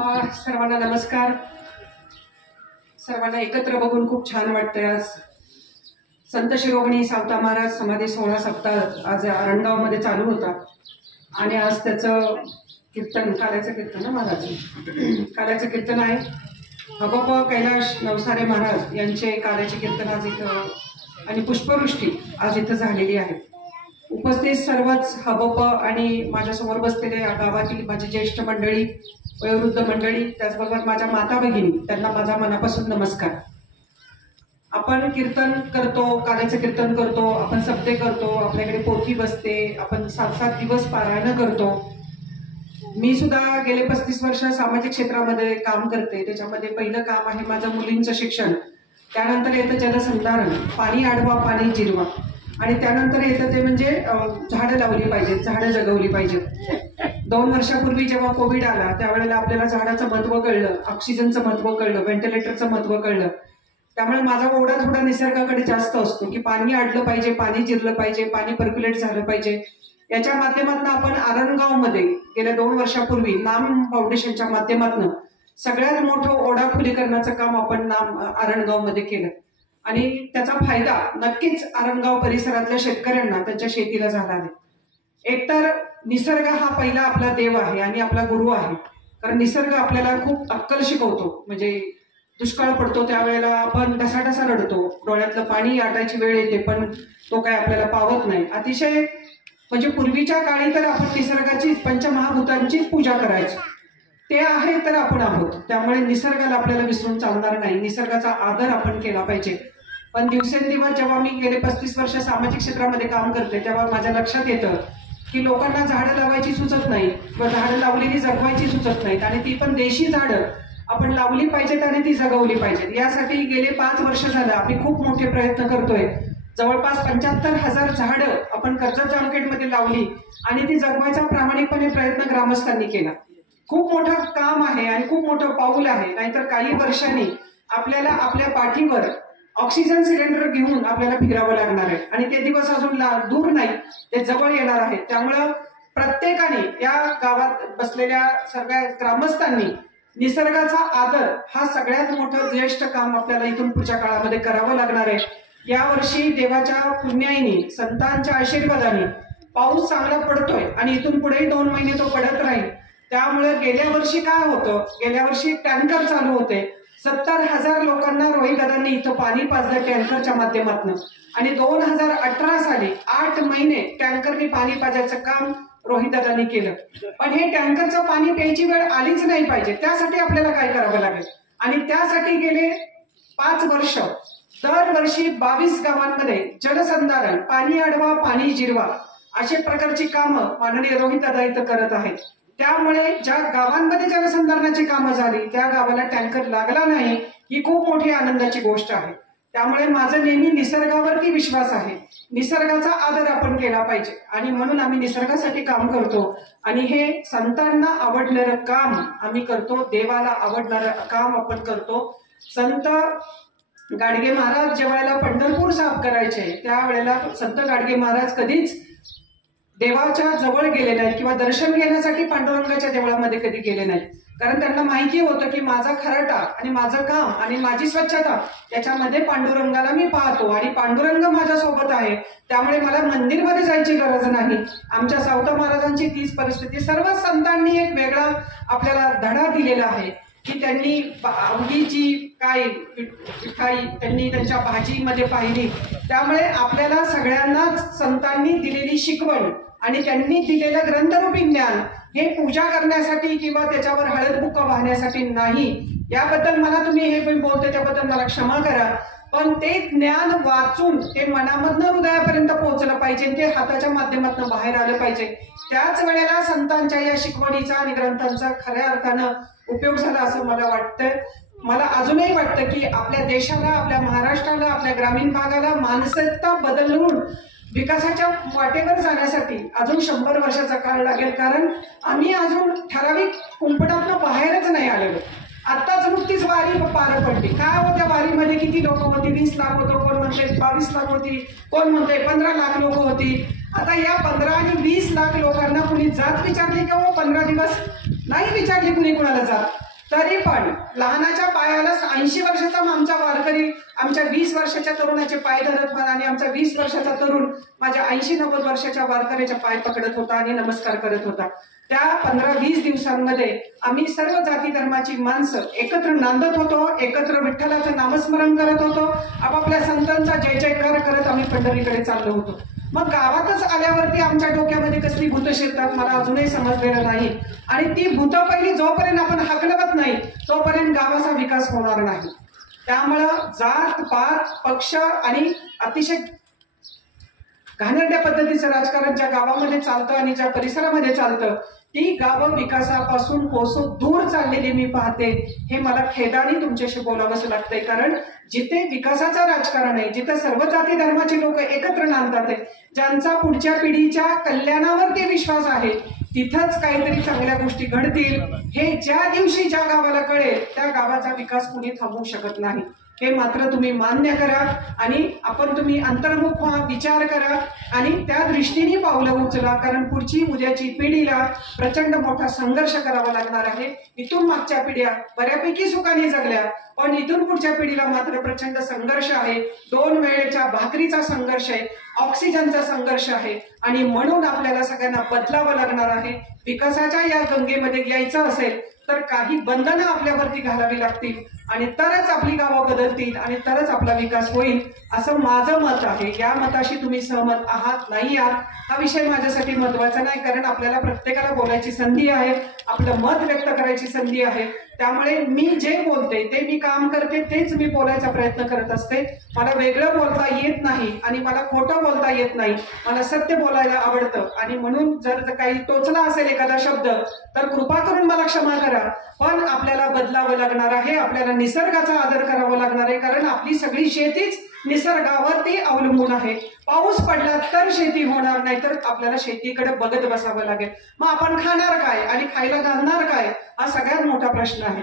सर्वांना नमस्कार. सर्वांना एकत्र बघून खूप छान वाटतंय. आज संत शिरोमणी सावता महाराज समाधी सोहळा सप्ताह आज आरणगावमध्ये चालू होता आणि आज त्याचं कीर्तन, काल्याचं कीर्तन ना महाराज, काल्याचं कीर्तन आहे. हबप कैलाश नवसारे महाराज यांचे काल्याचे कीर्तन आज इथं आणि पुष्पवृष्टी आज इथं झालेली आहे. उपस्थित सर्वच हबप आणि माझ्यासमोर बसलेले गावातील माझी ज्येष्ठ मंडळी, वयोवृद्ध मंडळी, त्याचबरोबर माझ्या माता भगिनी, त्यांना माझा मनापासून नमस्कार. आपण कीर्तन करतो, काल्याचं कीर्तन करतो, आपण सप्ते करतो, आपल्याकडे पोथी बसते, आपण 7-7 दिवस पारायण करतो. मी सुद्धा गेले 35 वर्ष सामाजिक क्षेत्रामध्ये काम करते. त्याच्यामध्ये पहिलं काम आहे माझं मुलींचं शिक्षण, त्यानंतर येतं जलसंधारण, पाणी अडवा पाणी जिरवा, आणि त्यानंतर येतं ते म्हणजे झाडं लावली पाहिजेत, झाडं जगवली पाहिजेत. 2 वर्षापूर्वी जेव्हा कोविड आला त्यावेळेला आपल्याला झाडाचं महत्त्व कळलं, ऑक्सिजनचं महत्त्व कळलं, व्हेंटिलेटरचं महत्त्व कळलं. त्यामुळे माझा ओढा थोडा निसर्गाकडे जास्त असतो की पाणी अडलं पाहिजे, पाणी जिरलं पाहिजे, पाणी पर्क्युलेट झालं पाहिजे. याच्या माध्यमातून आपण आरणगावमध्ये गेल्या 2 वर्षापूर्वी नाम फाउंडेशनच्या माध्यमातून सगळ्यात मोठं ओढा खुलीकरणाचं काम आपण नाम आरणगावमध्ये केलं आणि त्याचा फायदा नक्कीच आरणगाव परिसरातल्या शेतकऱ्यांना त्यांच्या शेतीला झाला आहे. एकतर निसर्ग हा पहिला आपला देव आहे आणि आपला गुरु आहे. कारण निसर्ग आपल्याला खूप अक्कल शिकवतो. म्हणजे दुष्काळ पडतो त्यावेळेला आपण ढसाढसा रडतो, डोळ्यातलं पाणी आटायची वेळ येते, पण तो काय आपल्याला पावत नाही. अतिशय म्हणजे पूर्वीच्या काळी तर आपण निसर्गाची, पंचमहाभूतांचीच पूजा करायची. ते आहे तर आपण आहोत. त्यामुळे निसर्गाला आपल्याला विसरून चालणार नाही. निसर्गाचा आदर आपण केला पाहिजे. पण दिवसेंदिवस जेव्हा मी गेले 35 वर्ष सामाजिक क्षेत्रामध्ये काम करते तेव्हा माझ्या लक्षात येतं की लोकांना झाडं लावायची सुचत नाही किंवा झाडं लावलेली जगवायची सुचत नाहीत, आणि ती पण देशी झाडं आपण लावली पाहिजेत आणि ती जगवली पाहिजेत. यासाठी गेले 5 वर्ष झालं आम्ही खूप मोठे प्रयत्न करतोय. जवळपास 75,000 झाडं आपण कर्जत जामखेडमध्ये लावली आणि ती जगवायचा प्रामाणिकपणे प्रयत्न ग्रामस्थांनी केला. खूप मोठं काम आहे आणि खूप मोठं पाऊल आहे. नाहीतर काही वर्षांनी आपल्याला आपल्या पाठीवर ऑक्सिजन सिलेंडर घेऊन आपल्याला फिरावं लागणार आहे आणि ते दिवस अजून दूर नाही, ते जवळ येणार आहेत. त्यामुळं प्रत्येकाने या गावात बसलेल्या सगळ्या ग्रामस्थांनी निसर्गाचा आदर हा सगळ्यात मोठं ज्येष्ठ काम आपल्याला इथून पुढच्या काळामध्ये करावं लागणार आहे. यावर्षी देवाच्या पुण्याईने, संतांच्या आशीर्वादाने पाऊस चांगला पडतोय आणि इथून पुढेही 2 महिने तो पडत राहील. त्यामुळे गेल्या वर्षी काय होतं, गेल्या वर्षी टँकर चालू होते. 70,000 लोकांना रोहित दादांनी इथं पाणी पाजलं टँकरच्या माध्यमातून, आणि 2018 साली 8 महिने टँकरने पाणी पाजायचं काम रोहित दादांनी केलं. पण हे टँकरचं पाणी प्यायची वेळ आलीच नाही पाहिजे, त्यासाठी आपल्याला काय करावं लागेल. आणि त्यासाठी गेले 5 वर्ष दरवर्षी 22 गावांमध्ये जलसंधारण, पाणी अडवा पाणी जिरवा अशा प्रकारची कामं माननीय रोहित दादा इथं करत आहेत. त्यामुळे ज्या गावांमध्ये जलसंधारणाची कामं झाली त्या गावाला टँकर लागला नाही, ही खूप मोठी आनंदाची गोष्ट आहे. त्यामुळे माझं नेहमी निसर्गावरती विश्वास आहे. निसर्गाचा आदर आपण केला पाहिजे आणि म्हणून आम्ही निसर्गासाठी काम करतो आणि हे संतांना आवडणारं काम आम्ही करतो, देवाला आवडणारं काम आपण करतो. संत गाडगे महाराज ज्या वेळेला पंढरपूर साफ करायचे त्यावेळेला संत गाडगे महाराज कधीच देवाच्या जवळ गेले नाहीत किंवा दर्शन घेण्यासाठी पांडुरंगाच्या देवळामध्ये कधी गेले नाहीत. कारण त्यांना माहिती होतं की माझा खराटा आणि माझं काम आणि माझी स्वच्छता याच्यामध्ये पांडुरंगाला मी पाहतो आणि पांडुरंग माझ्यासोबत आहे. त्यामुळे मला मंदिरमध्ये जायची गरज नाही. आमच्या सावता महाराजांची तीच परिस्थिती. सर्व संतांनी एक वेगळा आपल्याला धडा दिलेला आहे की त्यांनी आवडीची काय काही त्यांनी त्यांच्या भाजीमध्ये पाहिली. त्यामुळे आपल्याला सगळ्यांनाच संतांनी दिलेली शिकवण आणि त्यांनी दिलेलं ग्रंथरूपी ज्ञान हे पूजा करण्यासाठी किंवा त्याच्यावर हळद बुक्का वाहण्यासाठी नाही. याबद्दल मला तुम्ही हे बोलते त्याबद्दल मला क्षमा करा, पण ते ज्ञान वाचून ते मनामधनं हृदयापर्यंत पोहोचलं पाहिजे, ते हाताच्या माध्यमातून बाहेर आलं पाहिजे. त्याच वेळेला संतांच्या या शिकवणीचा आणि ग्रंथांचा खऱ्या अर्थानं उपयोग झाला असं मला वाटतं. मला अजूनही वाटतं की आपल्या देशाला, आपल्या महाराष्ट्राला, आपल्या ग्रामीण भागाला मानसिकता बदलून विकासाच्या वाटेवर जाण्यासाठी अजून 100 वर्षाचा काळ लागेल. कारण आम्ही अजून ठराविक कुंपणातनं बाहेरच नाही आलेलो. आत्ताच नुकतीच वारी पार पडली. काय होत्या वारीमध्ये किती लोक होती? 20 लाख होतो, कोण म्हणते 22 लाख होती, कोण म्हणते 15 लाख लोक होती. आता या 15 आणि 20 लाख लोकांना कुणी जात विचारली का? 15 दिवस नाही विचारली कुणी कुणाला जात. तरी पण लहानाच्या पायाला 80 वर्षाचा आमचा वारकरी आमच्या 20 वर्षाच्या तरुणाचे पाय धरत होता आणि आमचा 20 वर्षाचा तरुण माझ्या 80-90 वर्षाच्या वारकऱ्याच्या पाय पकडत होता आणि नमस्कार करत होता. त्या 15-20 दिवसांमध्ये आम्ही सर्व जाती धर्माची माणसं एकत्र नांदत होतो, एकत्र विठ्ठलाचं नामस्मरण करत होतो, आपापल्या संतांचा जय जयकार करत आम्ही पंढरीकडे चाललो होतो. मग गावातच आल्यावरती आमच्या डोक्यामध्ये कसली भूत शिरतात मला अजूनही समजलेलं नाही. आणि ती भूत पहिली जोपर्यंत आपण हाकलवत नाही तोपर्यंत गावाचा विकास होणार नाही. त्यामुळं जात पात पक्ष आणि अतिशय घाणेरड्या पद्धतीचं राजकारण ज्या गावामध्ये चालतं आणि ज्या परिसरामध्ये चालतं ती गावं विकासापासून कोसो दूर चाललेली मी पाहते. हे मला खेदाने तुमच्याशी बोलावंच लागतंय. कारण जिथे विकासाचं राजकारण आहे, जिथे सर्व जाती धर्माचे लोक एकत्र नांदतात आहे, ज्यांचा पुढच्या पिढीच्या कल्याणावरती विश्वास आहे, तिथंच काहीतरी चांगल्या गोष्टी घडतील. हे ज्या दिवशी ज्या गावाला कळेल त्या गावाचा विकास कुणी थांबवू शकत नाही. हे मात्र तुम्ही मान्य करा आणि तुम्ही अंतर्मुख व्हा, विचार करा आणि त्या दृष्टीने पावलं उचला. कारण पुढची उद्याची पिढीला प्रचंड मोठा संघर्ष करावा लागणार आहे. इथून मागच्या पिढ्या बऱ्यापैकी सुखाने जगल्या, पण इथून पुढच्या पिढीला मात्र प्रचंड संघर्ष आहे. 2 वेळेच्या भाकरीचा संघर्ष आहे, ऑक्सिजनचा संघर्ष आहे आणि म्हणून आपल्याला सगळ्यांना बदलावं लागणार आहे. विकासाच्या या गंगेमध्ये यायचं असेल तर काही बंधनं आपल्यावरती घालावी लागतील आणि तरच आपली गावं बदलतील आणि तरच आपला विकास होईल, असं माझं मत आहे. या मताशी तुम्ही सहमत आहात नाही आहात हा विषय माझ्यासाठी महत्वाचा नाही. कारण आपल्याला प्रत्येकाला बोलायची संधी आहे, आपलं मत व्यक्त करायची संधी आहे. त्यामुळे मी जे बोलते ते मी काम करते, तेच मी बोलायचा प्रयत्न करत असते. मला वेगळं बोलता येत नाही आणि मला खोटं बोलता येत नाही. मला सत्य बोलायला आवडतं आणि म्हणून जर काही टोचला असेल एखादा शब्द तर कृपा करून मला क्षमा करा. पण आपल्याला बदलावं लागणार आहे, आपल्याला निसर्गाचा आदर करावा लागणार आहे. कारण आपली सगळी शेतीच निसर्गावरती अवलंबून आहे. पाऊस पडला तर शेती होणार, नाही तर आपल्याला शेतीकडे बघत बसावं लागेल. मग आपण खाणार काय आणि खायला घालणार काय हा सगळ्यात मोठा प्रश्न आहे.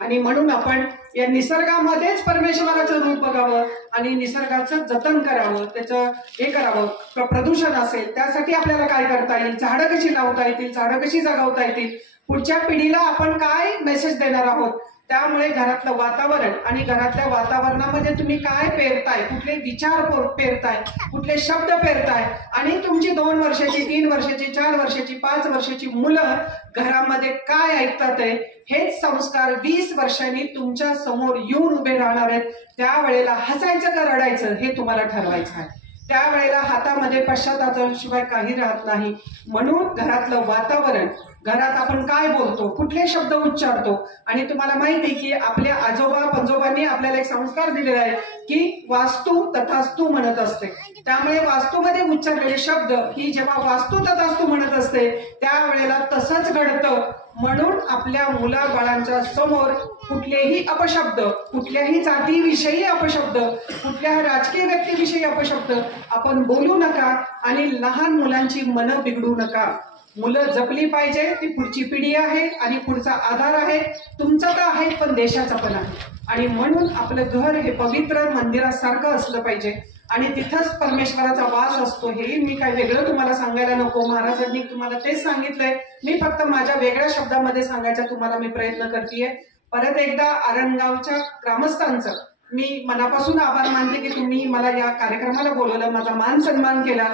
आणि म्हणून आपण या निसर्गामध्येच परमेश्वराचं रूप बघावं आणि निसर्गाचं जतन करावं, त्याचं हे करावं. प्रदूषण असेल त्यासाठी आपल्याला काय करता येईल, झाडं कशी लावता येतील, झाडं कशी जगवता येतील, पुढच्या पिढीला आपण काय मेसेज देणार आहोत. त्यामुळे घरातलं वातावरण आणि घरातल्या वातावरणामध्ये तुम्ही काय पेरताय, कुठले विचार पेरताय, कुठले शब्द पेरताय आणि तुमची 2 वर्षाची 3 वर्षाची 4 वर्षाची 5 वर्षाची मुलं घरामध्ये काय ऐकतात आहे, हेच संस्कार 20 वर्षांनी तुमच्या समोर येऊन उभे राहणार आहेत. त्यावेळेला हसायचं का रडायचं हे तुम्हाला ठरवायचं आहे. त्यावेळेला हातामध्ये पश्चातापाशिवाय काही राहत नाही. म्हणून घरातलं वातावरण, घरात आपण काय बोलतो, कुठले शब्द उच्चारतो आणि तुम्हाला माहिती आहे की आपल्या आजोबा पंजोबांनी आपल्याला एक संस्कार दिलेला आहे की वास्तू तथास्तू म्हणत असते. त्यामुळे वास्तूमध्ये उच्चारलेले शब्द ही जेव्हा वास्तू तथास्तू म्हणत असते त्यावेळेला तसंच घडतं. म्हणून आपल्या मुलाबाळांच्या समोर कुठलेही अपशब्द, कुठल्याही जातीविषयी अपशब्द, कुठल्या राजकीय व्यक्तीविषयी अपशब्द आपण बोलू नका आणि लहान मुलांची मनं बिघडू नका. मुलं जपली पाहिजे, ती पुढची पिढी आहे आणि पुढचा आधार आहे. तुमचा तर आहे पण देशाचा पण आहे. आणि म्हणून आपलं घर हे पवित्र मंदिरासारखं असलं पाहिजे आणि तिथंच परमेश्वराचा वास असतो. हे मी काय वेगळं तुम्हाला सांगायला नको, महाराजांनी तुम्हाला तेच सांगितलंय. मी फक्त माझ्या वेगळ्या शब्दामध्ये सांगायचा तुम्हाला मी प्रयत्न करतेय. परत एकदा आरणगावच्या ग्रामस्थांचं मी मनापासून आभार मानते की तुम्ही मला या कार्यक्रमाला बोलवलं, माझा मान सन्मान केला.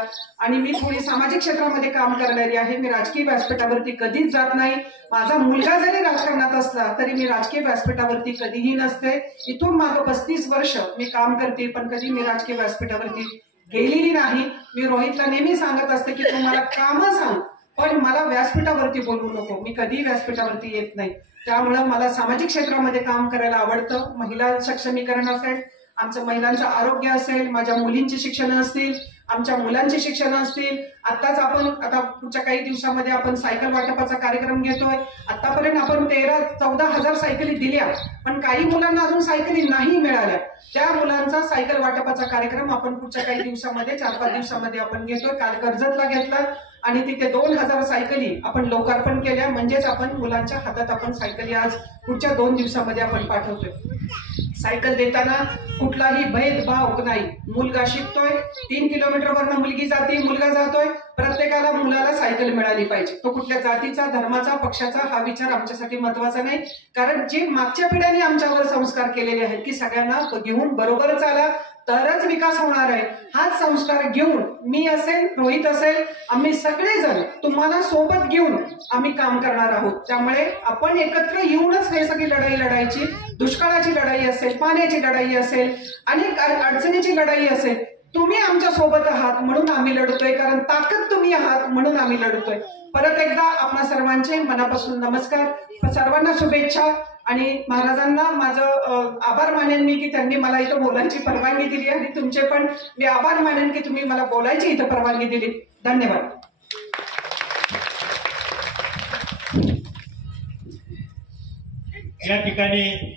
आणि मी थोडी सामाजिक क्षेत्रामध्ये काम करणारी आहे. मी राजकीय व्यासपीठावरती कधीच जात नाही. माझा मुलगा जरी राजकारणात असला तरी मी राजकीय व्यासपीठावरती कधीही नसते. इथून मागं 35 वर्ष मी काम करते पण कधी मी राजकीय व्यासपीठावरती गेलेली नाही. मी रोहितला नेहमी सांगत असते की तू मला कामं सांग पण मला व्यासपीठावरती बोलवू नको. मी कधी व्यासपीठावरती येत नाही. त्यामुळं मला सामाजिक क्षेत्रामध्ये काम करायला आवडतं. महिला सक्षमीकरण असेल, आमचं महिलांचं आरोग्य असेल, माझ्या मुलींची शिक्षण असतील, आमच्या मुलांची शिक्षण असतील. आता पुढच्या काही दिवसामध्ये आपण सायकल वाटपाचा कार्यक्रम घेतोय. आतापर्यंत आपण 13-14 हजार सायकली दिल्या पण काही मुलांना अजून सायकली नाही मिळाल्या. त्या मुलांचा सायकल वाटपाचा कार्यक्रम आपण पुढच्या काही दिवसामध्ये 4-5 दिवसामध्ये आपण घेतोय. काल कर्जतला घेतला आणि तिथे 2000 सायकली आपण लोकार्पण केल्या. म्हणजेच आपण मुलांच्या हातात आपण सायकली आज पुढच्या 2 दिवसामध्ये आपण पाठवतोय. सायकल देताना कुठलाही भेदभाव नाही. मुलगा शिकतोय, 3 किलोमीटर किलोमीटरवरनं मुलगी जाते, मुलगा जातोय, प्रत्येकाला मुलाला सायकल मिळाली पाहिजे. तो कुठल्या जातीचा, धर्माचा, पक्षाचा हा विचार आमच्यासाठी महत्वाचा नाही. कारण जे मागच्या पिढ्यांनी आमच्यावर संस्कार केलेले आहेत की सगळ्यांना घेऊन बरोबर चाला तरच विकास होणार आहे, हाच संस्कार घेऊन मी असेल, रोहित असेल, आम्ही सगळेजण तुम्हाला सोबत घेऊन आम्ही काम करणार आहोत. त्यामुळे आपण एकत्र येऊनच हे सगळी लढाई लढायची. दुष्काळाची लढाई असेल, पाण्याची लढाई असेल, अनेक अडचणीची लढाई असेल, तुम्ही आमच्या सोबत आहात म्हणून आम्ही लढतोय, कारण ताकद तुम्ही आहात म्हणून आम्ही लढतोय. परत एकदा आपणा सर्वांचे मनापासून नमस्कार, सर्वांना शुभेच्छा आणि महाराजांना माझं आभार मानेन मी की त्यांनी मला इथं बोलायची परवानगी दिली आणि तुमचे पण मी आभार मानेन की तुम्ही मला बोलायची इथं परवानगी दिली. धन्यवाद. या ठिकाणी